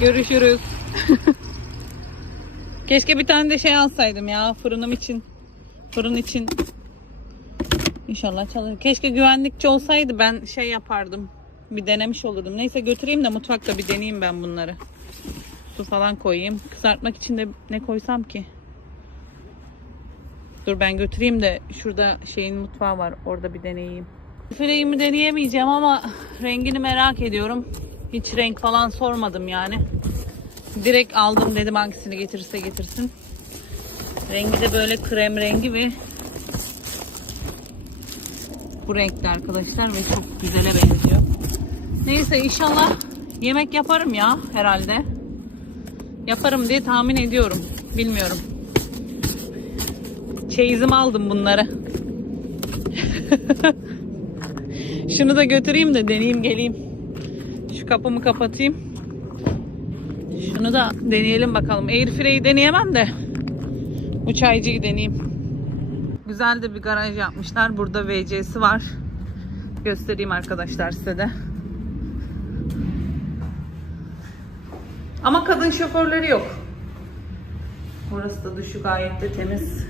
Görüşürüz. Keşke bir tane de şey alsaydım ya fırınım için. Fırın için. İnşallah çalışır. Keşke güvenlikçi olsaydı ben şey yapardım. Bir denemiş olurdum. Neyse götüreyim de mutfakta bir deneyeyim ben bunları. Su falan koyayım. Kızartmak için de ne koysam ki? Dur ben götüreyim de şurada şeyin mutfağı var. Orada bir deneyeyim. Fileğimi deneyemeyeceğim ama rengini merak ediyorum. Hiç renk falan sormadım yani. Direkt aldım dedim hangisini getirirse getirsin. Rengi de böyle krem rengi ve bu renkte arkadaşlar ve çok güzele benziyor. Neyse inşallah yemek yaparım ya herhalde. Yaparım diye tahmin ediyorum. Bilmiyorum. Çeyizim aldım bunları. Şunu da götüreyim de deneyeyim geleyim. Şu kapımı kapatayım. Şunu da deneyelim bakalım. Airfryer'i deneyemem de. Bu çaycıyı deneyeyim. Güzel de bir garaj yapmışlar. Burada VC'si var. Göstereyim arkadaşlar size de. Ama kadın şoförleri yok. Burası da duşu gayet de temiz.